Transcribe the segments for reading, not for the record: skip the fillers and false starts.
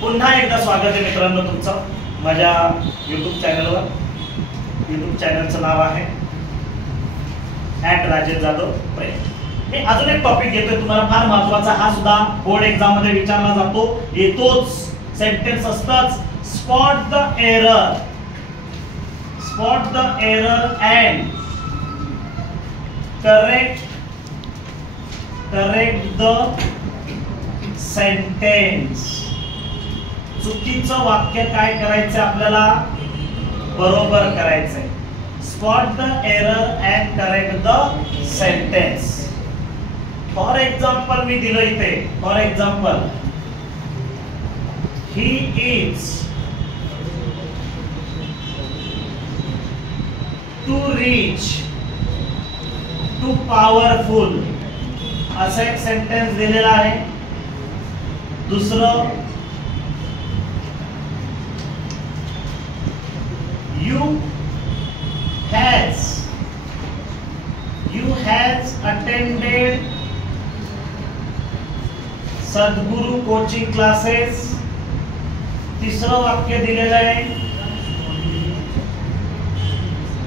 पुन्हा एकदा स्वागत आहे मित्रांनो तुमचं माझ्या YouTube चॅनलवर। YouTube चॅनलचं नाव आहे @राजेश जाधव प्रेम। मी अजून एक टॉपिक घेतोय तुम्हाला फार महत्त्वाचा, हा सुद्धा बोर्ड एग्जाम मध्ये विचारला जातो, येतोच, सेंटेन्स असताच। Spot the error, spot the error and correct the sentence. चुकीचं वाक्य काय करायचं आपल्याला, बरोबर करायचंय। Spot the error and correct the sentence. For example मी दिलं इथे, for example he is to rich to powerful, असं एक सेंटेन्स दिलेला आहे। दुसरं, you has attended Sadguru coaching classes. तिसरं वाक्य दिलेलं आहे,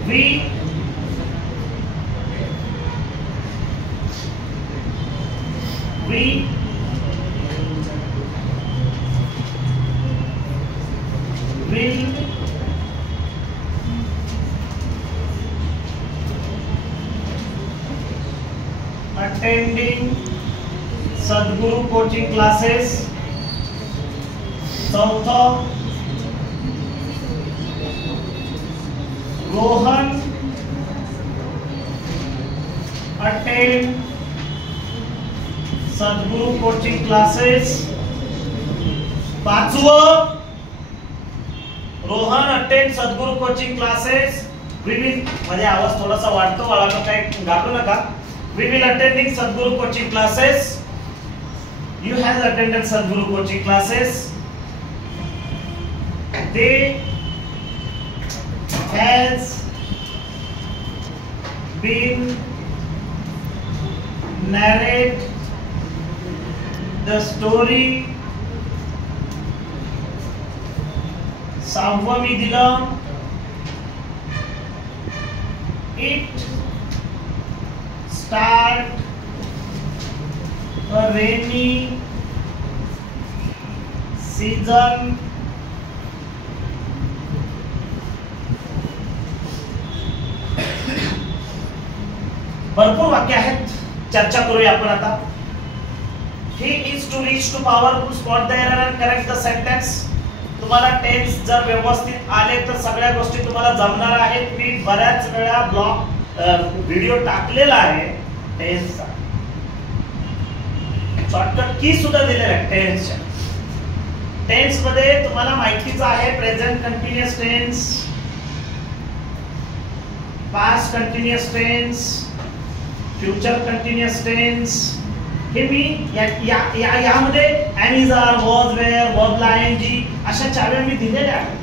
we will attending Sadguru coaching classes. चौथं, Rohan attend Sadguru coaching classes. पाचवं, Rohan attend Sadguru coaching classes. Will मध्ये आवाज थोडासा वाढतो, बाळांनो काही घाबरू नका। We will attending Sadhguru coaching classes. You has attended Sadhguru coaching classes. They has been narrate the story. सहावं मी दिलं, it start a rainy season. भरपूर वाक्य आहेत, चर्चा करूया आपण आता। He is to reach to power to spot the error and correct the sentence. तुम्हाला टेन्स जर व्यवस्थित आले तर सगळ्या गोष्टी तुम्हाला जमणार आहेत। मी बऱ्याच वेळा ब्लॉग व्हिडिओ टाकलेला आहे टेन्सचा, शॉर्टकट की सुद्धा दिलेला आहे टेन्सच्या। टेन्स मध्ये तुम्हाला माहितीच आहे, present continuous tense, past continuous tense, future continuous tense. हे मी यामध्ये am are, was, were, verb, ING अशा चाव्या मी दिलेल्या आहेत।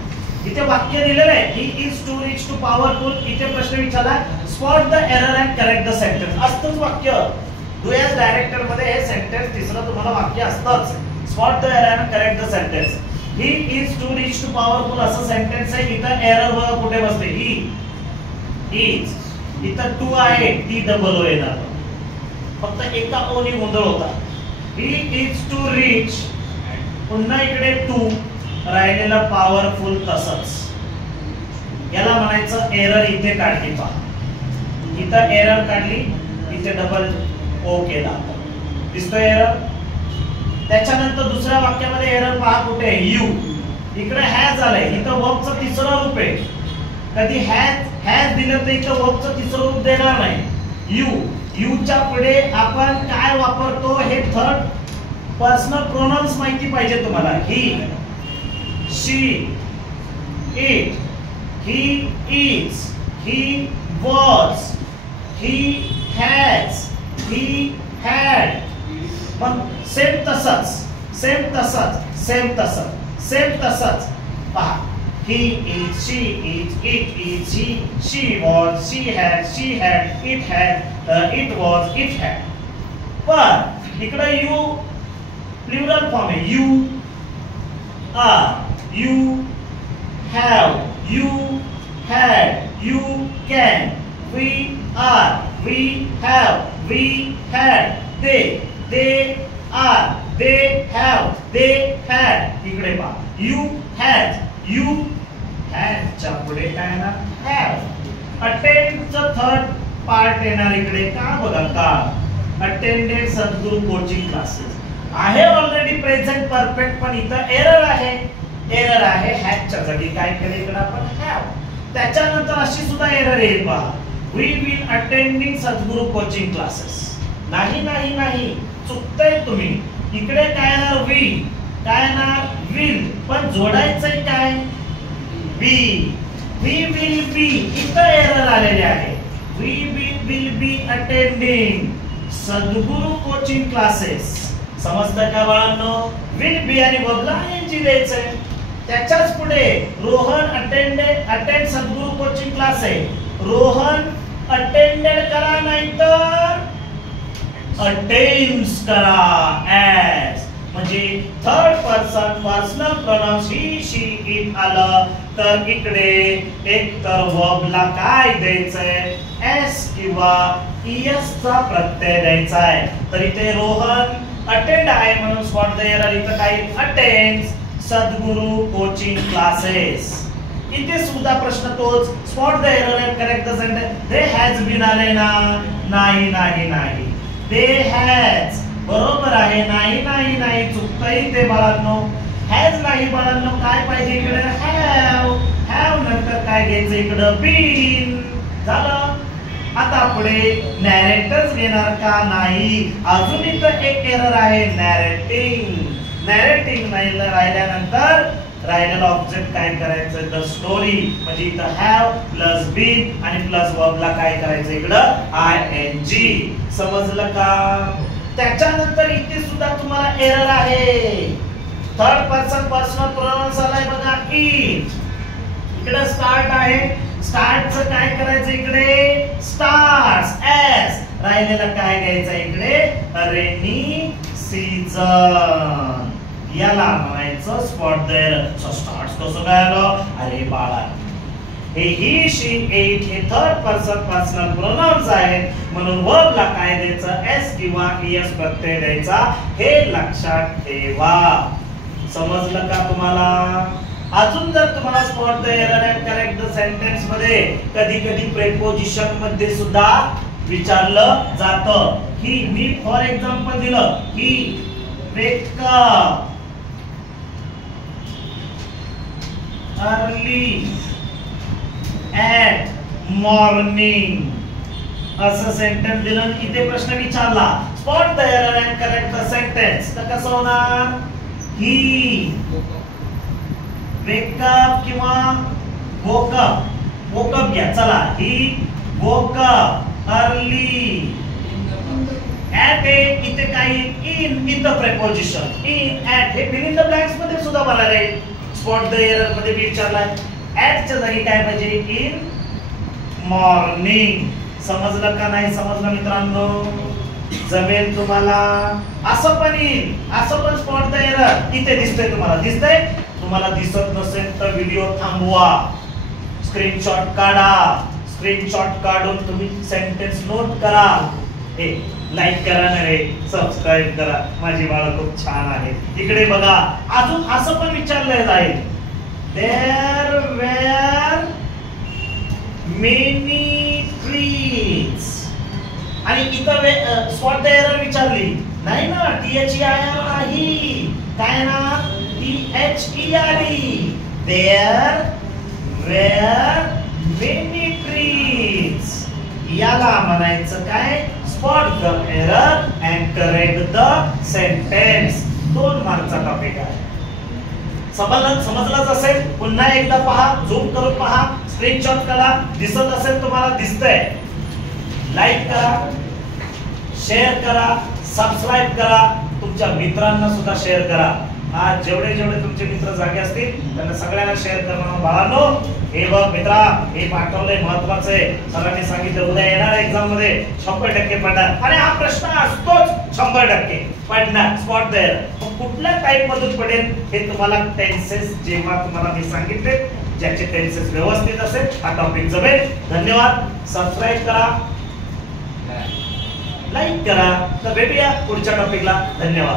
इथे वाक्य दिलेलं आहे, he is to rich to powerful. इथे प्रश्न विचारला, spot the error and correct the sentence. असतंच वाक्य डू एज डायरेक्टर मध्ये हे सेंटेन्स तिसरं तुम्हाला वाक्य असतंच, spot the error and correct the sentence. He is to rich to powerful असं सेंटेन्स आहे, इथं एरर बघा कुठे बसते, ही इज, इथं टू आहे, टी डबल ओ येणार, फक्त एका ओ ने गोंधळ होता। ही इज टू रिच, पुन्हा इकडे टू, राहिलेला पॉवरफुल तसंच, याला म्हणायचं एरर। इथे काढली पहा, इथं एरर काढली, इथे डबल ओ केला, दिसतोय एरर। त्याच्यानंतर दुसऱ्या वाक्यामध्ये एरर पहा कुठे, यू, इकडे हॅज आलंय, इथं वर्बचं तिसरं रूप आहे। कधी हॅज दिलं तर इथं वर्बचं तिसरं रूप देणार नाही। यूच्या पुढे आपण काय वापरतो हे थर्ड पर्सनल प्रोनाउन्स माहिती पाहिजे तुम्हाला। He, she, it, he is, he was, he has, he had. मग सेम तसंच, सेम तसंच, सेम तसंच, सेम तसंच पहा, he is, she is, it is, she was, she had, it was, it had। पण इकडे यू प्लुरल फॉर्म आहे, are, you have, you had, you can, we are, we have, we had, they are, they have, they had. इकडे पहा, you had, you had च्या पुढे काय ना have. attend चं थर्ड पार्ट येणार इकडे का बघा का attended सद्गुरू कोचिंग क्लासेस आहे ऑलरेडी प्रेझेंट परफेक्ट पण इथं एरर आहे हॅड च्या जागी काय केले इकडे आपण हॅव. त्याच्यानंतर अशी सुद्धा एरर येईल पहा we will attending Sadhguru coaching classes. नाही चुकतंय तुम्ही. इकडे काय येणार वी काय येणार विल पण जोडायचंय काय बी. वी विल बी इथं एरर आलेले आहे. We will be attending Sadhguru coaching classes. समजतं का बाळांनो. विल बी आणि बबला यांची द्यायचंय. त्याच्याच पुढे रोहन अटेंड सद्गुरू कोचिंग क्लास आहे. रोहन अटेंडेड करा नाही तर अटेंड्स करा ऍज. म्हणजे third person personal pronounce he she it आलं तर इकडे एक तर वर्बला काय द्यायचंय एस किंवा ईएस चा प्रत्यय द्यायचा आहे. तर इथे रोहन अटेंड आहे म्हणून स्पॉट द एरर. इथं काय अटेंड्स सद्गुरू कोचिंग क्लासेस. इथे सुद्धा प्रश्न तोच spot the error and correct the sentence. They has been आले ना नाही दे हॅज बरोबर आहे. नाही चुकतंय ते बाळांनो. हॅज नाही बाळांनो काय पाहिजे इकडे हॅव नंतर काय घ्यायचं इकडं बीन झालं. आता पुढे नॅरेटर्स घेणार का नाही. अजून इथं एक एरर आहे नॅरेटिंग नाही राहिल्यानंतर राहिलेलं ऑब्जेक्ट काय करायचं द स्टोरी. म्हणजे इथं हॅव प्लस बीन आणि प्लस वर्बला काय करायचं इकडं आयएनजी. समजलं का. त्याच्यानंतर इथे सुद्धा तुम्हाला एरर आहे. थर्ड पर्सन पर्सनल प्रोनाउन्स आलाय बघा इट. इकडे स्टार्ट आहे. स्टार्टचं काय करायचं इकडे स्टार्ट्स एस. राहिलेलं काय घ्यायचं इकडे रेनी सीझन. याला म्हणायचं spot the error. So starts कसं काय आलं अरे बाळा हे ही शी इट हे थर्ड पर्सन पर्सनल प्रोनाउन्स आहेत म्हणून वर्बला काय द्यायचं एस किंवा ईएस प्रत्यय द्यायचा हे लक्षात ठेवा. समजलं का तुम्हाला. अजून जर तुम्हाला spot the error and correct the sentence मध्ये कधी प्रेपोजिशन मध्ये सुद्धा विचारलं जातं. ही मी फॉर एक्झाम्पल दिलं he wake up early at morning असं सेंटेन्स दिलं. इथे प्रश्न विचारला spot the error and correct the sentence तर कसं होणार ही वेक अप किंवा वोक अप घ्या. चला ही वोक अप अर्ली ॲट इथे काही इन इथं प्रेपोजिशन इन ॲट हे फिल इन द ब्लँक्स मध्ये सुद्धा भरायला आहे. स्पॉट द एरर मध्ये विचारलाय ॲटच्या जागी काय पाहिजे इन मॉर्निंग. समजलं का नाही समजलं मित्रांनो. जमेल तुम्हाला. असं पण येईल असं पण स्पॉट द एरर इथे दिसतंय तुम्हाला दिसत नसेल तर व्हिडिओ थांबवा स्क्रीनशॉट काढा. स्क्रीनशॉट काढून तुम्ही सेंटेन्स नोट करा. हे लाईक करा ना रे सबस्क्राईब करा. माझी बाळ खूप छान आहे. इकडे बघा अजून असं पण विचारलं जाईल देयर वेअर मेनी ट्रीज आणि इथं स्पॉट द एरर विचारली नाही ना THEIR नाही काय ना THERE. There were many trees. याला म्हणायचं काय spot the error and correct the sentence. 2 मार्कचा टॉपिक आहे. समजलंच असेल. पुन्हा एकदा पहा झूम करून पहा स्क्रीनशॉट काढा. दिसत असेल तुम्हाला दिसतंय. लाईक करा शेअर करा सबस्क्राईब करा तुमच्या मित्रांना सुद्धा शेअर करा. आज जेवढे जेवढे तुमचे मित्र जागे असतील त्यांना सगळ्यांना शेअर करणं. बाळांनो हे बघ मित्रा, हे पाठवलंय महत्वाचं आहे. सरांनी सांगितलं उद्या येणार एक्झाम मध्ये 100% पडणार आणि हा प्रश्न असतोच 100% पडणार स्पॉट देअर. कुठल्या टाईप मधून पडेल हे तुम्हाला टेन्सेस जेव्हा तुम्हाला मी सांगितले ज्याचे टेन्सेस व्यवस्थित असेल हा टॉपिक जमेल. धन्यवाद. सबस्क्राईब करा, लाईक करा. तर भेटूया पुढच्या टॉपिकला. धन्यवाद.